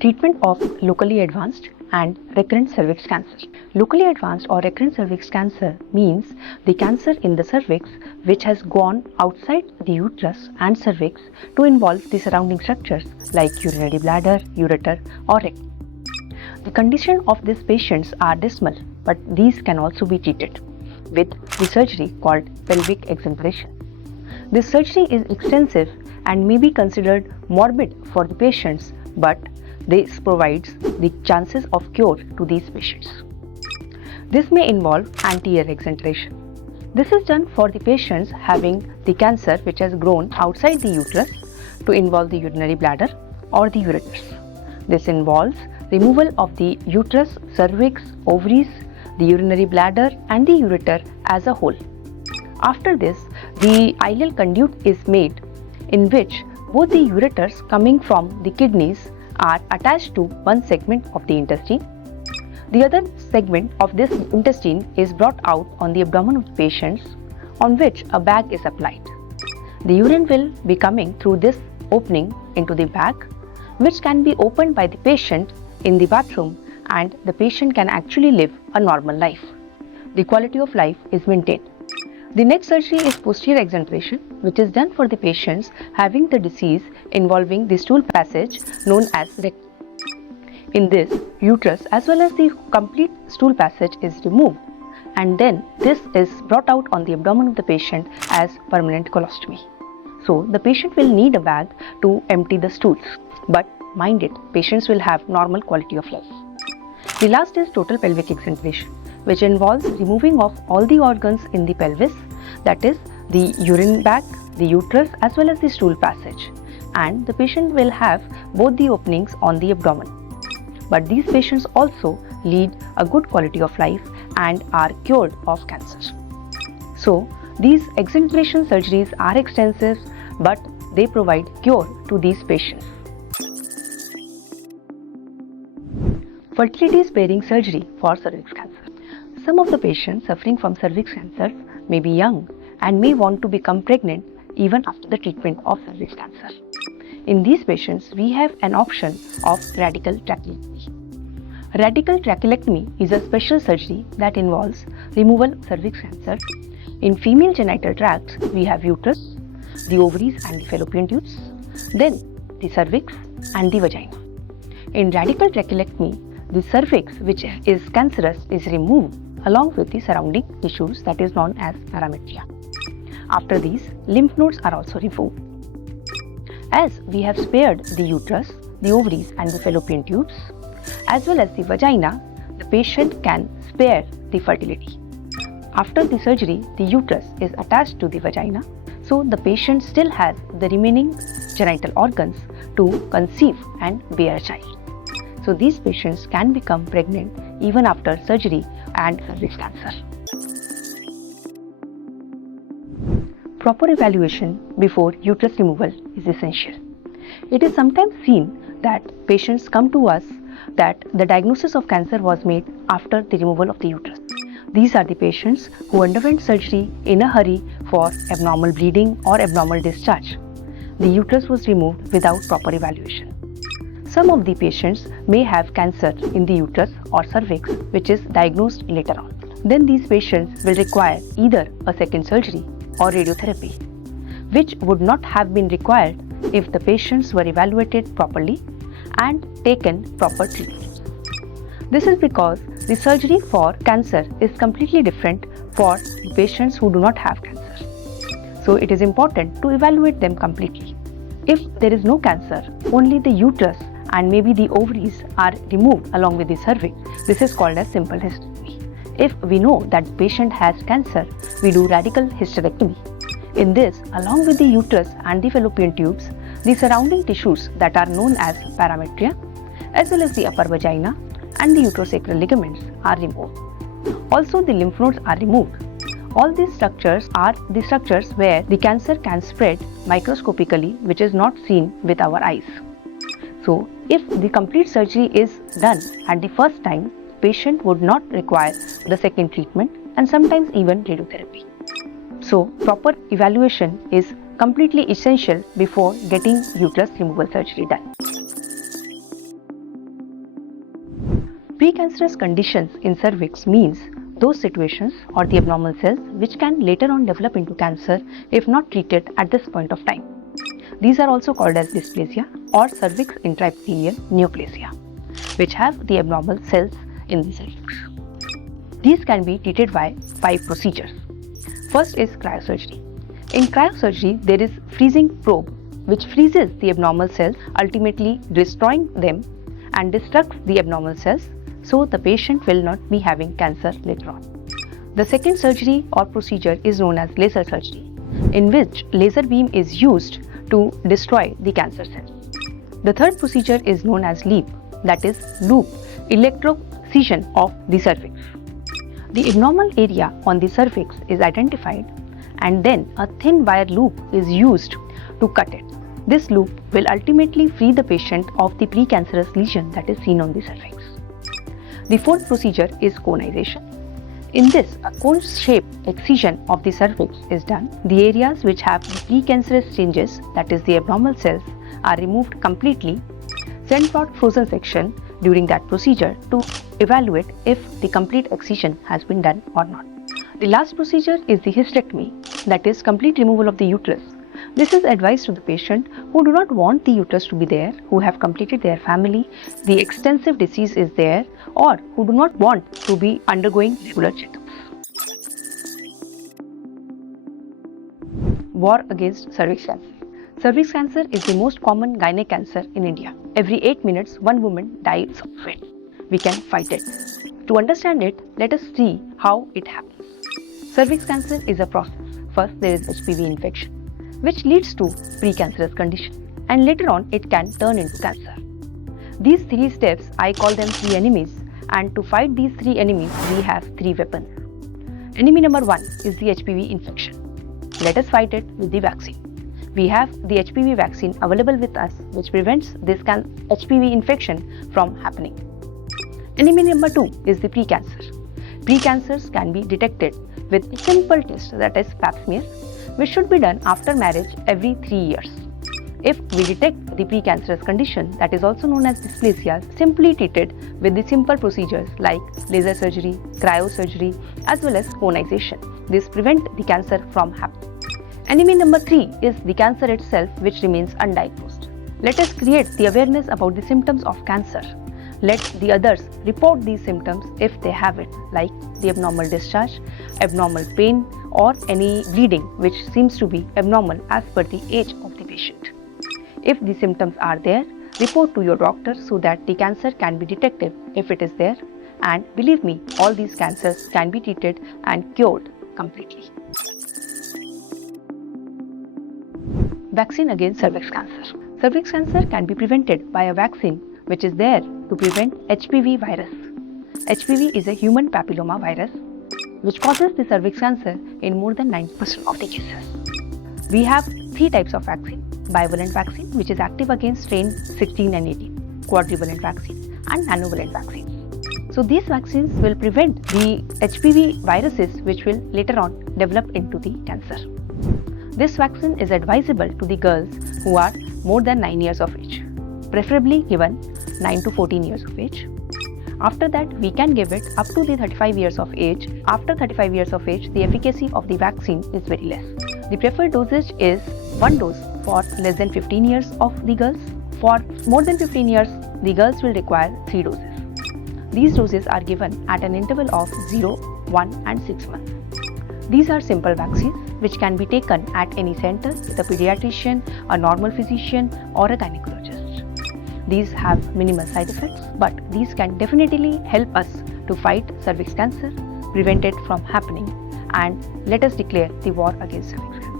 Treatment of locally advanced and recurrent cervix cancer. Locally advanced or recurrent cervix cancer means the cancer in the cervix which has gone outside the uterus and cervix to involve the surrounding structures like urinary bladder, ureter or rectum. The condition of these patients are dismal, but these can also be treated with the surgery called pelvic exenteration. This surgery is extensive and may be considered morbid for the patients, but this provides the chances of cure to these patients. This may involve anterior exenteration. This is done for the patients having the cancer which has grown outside the uterus to involve the urinary bladder or the ureters. This involves removal of the uterus, cervix, ovaries, the urinary bladder and the ureter as a whole. After this, the ileal conduit is made in which both the ureters coming from the kidneys are attached to one segment of the intestine. The other segment of this intestine is brought out on the abdomen of the patients, on which a bag is applied. The urine will be coming through this opening into the bag, which can be opened by the patient in the bathroom, and the patient can actually live a normal life. The quality of life is maintained. The next surgery is posterior exenteration, which is done for the patients having the disease involving the stool passage known as rectum. In this, uterus as well as the complete stool passage is removed, and then this is brought out on the abdomen of the patient as permanent colostomy. So the patient will need a bag to empty the stools, but mind it, patients will have normal quality of life. The last is total pelvic exenteration, which involves removing of all the organs in the pelvis, that is the urine bag, the uterus as well as the stool passage, and the patient will have both the openings on the abdomen. But these patients also lead a good quality of life and are cured of cancer. So these exenteration surgeries are extensive, but they provide cure to these patients. Fertility sparing surgery for cervix cancer. Some of the patients suffering from cervix cancer may be young and may want to become pregnant even after the treatment of cervix cancer. In these patients, we have an option of radical trachelectomy. Radical trachelectomy is a special surgery that involves removal of cervix cancer. In female genital tracts, we have uterus, the ovaries and the fallopian tubes, then the cervix and the vagina. In radical trachelectomy, the cervix, which is cancerous, is removed along with the surrounding tissues that is known as parametria. After these, lymph nodes are also removed. As we have spared the uterus, the ovaries and the fallopian tubes, as well as the vagina, the patient can spare the fertility. After the surgery, the uterus is attached to the vagina, so the patient still has the remaining genital organs to conceive and bear a child. So these patients can become pregnant even after surgery and cervix cancer. Proper evaluation before uterus removal is essential. It is sometimes seen that patients come to us that the diagnosis of cancer was made after the removal of the uterus. These are the patients who underwent surgery in a hurry for abnormal bleeding or abnormal discharge. The uterus was removed without proper evaluation. Some of the patients may have cancer in the uterus or cervix, which is diagnosed later on. Then these patients will require either a second surgery or radiotherapy, which would not have been required if the patients were evaluated properly and taken proper treatment. This is because the surgery for cancer is completely different for the patients who do not have cancer. So it is important to evaluate them completely. If there is no cancer, only the uterus and maybe the ovaries are removed along with the cervix, this is called as simple hysterectomy. If we know that the patient has cancer, we do radical hysterectomy. In this, along with the uterus and the fallopian tubes, the surrounding tissues that are known as parametria, as well as the upper vagina and the uterosacral ligaments are removed. Also, the lymph nodes are removed. All these structures are the structures where the cancer can spread microscopically, which is not seen with our eyes. So, if the complete surgery is done at the first time, patient would not require the second treatment and sometimes even radiotherapy. So, proper evaluation is completely essential before getting uterus removal surgery done. Precancerous conditions in cervix means those situations or the abnormal cells which can later on develop into cancer if not treated at this point of time. These are also called as dysplasia or cervix intraepithelial neoplasia, which have the abnormal cells in the cervix. These can be treated by 5 procedures. First is cryosurgery. In cryosurgery, there is freezing probe which freezes the abnormal cells, ultimately destroying them and destructs the abnormal cells, so the patient will not be having cancer later on. The second surgery or procedure is known as laser surgery, in which laser beam is used to destroy the cancer cells. The third procedure is known as LEEP, that is loop electroexcision of the cervix. The abnormal area on the cervix is identified and then a thin wire loop is used to cut it. This loop will ultimately free the patient of the precancerous lesion that is seen on the cervix. The fourth procedure is conization. In this, a cone-shaped excision of the cervix is done. The areas which have the precancerous changes, that is the abnormal cells, are removed completely. Sent for frozen section during that procedure to evaluate if the complete excision has been done or not. The last procedure is the hysterectomy, that is complete removal of the uterus. This is advised to the patient who do not want the uterus to be there, who have completed their family, the extensive disease is there, or who do not want to be undergoing regular checkups. War against cervix cancer. Cervix cancer is the most common gynec cancer in India. Every 8 minutes, one woman dies of it. We can fight it. To understand it, let us see how it happens. Cervix cancer is a process. First, there is HPV infection, which leads to precancerous condition, and later on it can turn into cancer. These 3 steps, I call them 3 enemies, and to fight these 3 enemies, we have 3 weapons. Enemy number 1 is the HPV infection. Let us fight it with the vaccine. We have the HPV vaccine available with us, which prevents this HPV infection from happening. Enemy number 2 is the precancer. Precancers can be detected with a simple test, that is pap smear, which should be done after marriage every 3 years. If we detect the precancerous condition, that is also known as dysplasia, simply treated with the simple procedures like laser surgery, cryosurgery, as well as conization. This prevents the cancer from happening. Enemy number 3 is the cancer itself, which remains undiagnosed. Let us create the awareness about the symptoms of cancer. Let the others report these symptoms if they have it, like the abnormal discharge, abnormal pain, or any bleeding which seems to be abnormal as per the age of the patient. If the symptoms are there, report to your doctor so that the cancer can be detected if it is there, and believe me, all these cancers can be treated and cured completely. Vaccine against cervix cancer. Cervix cancer can be prevented by a vaccine which is there to prevent HPV virus. HPV is a human papilloma virus which causes the cervix cancer in more than 90% of the cases. We have 3 types of vaccine: bivalent vaccine, which is active against strain 16 and 18, quadrivalent vaccine, and nanovalent vaccines. So these vaccines will prevent the HPV viruses which will later on develop into the cancer. This vaccine is advisable to the girls who are more than 9 years of age, preferably given 9 to 14 years of age. After that, we can give it up to the 35 years of age. After 35 years of age, the efficacy of the vaccine is very less. The preferred dosage is 1 dose for less than 15 years of the girls. For more than 15 years, the girls will require 3 doses. These doses are given at an interval of 0, 1 and 6 months. These are simple vaccines which can be taken at any center with a pediatrician, a normal physician, or a gynecologist. These have minimal side effects, but these can definitely help us to fight cervix cancer, prevent it from happening, and let us declare the war against cervix cancer.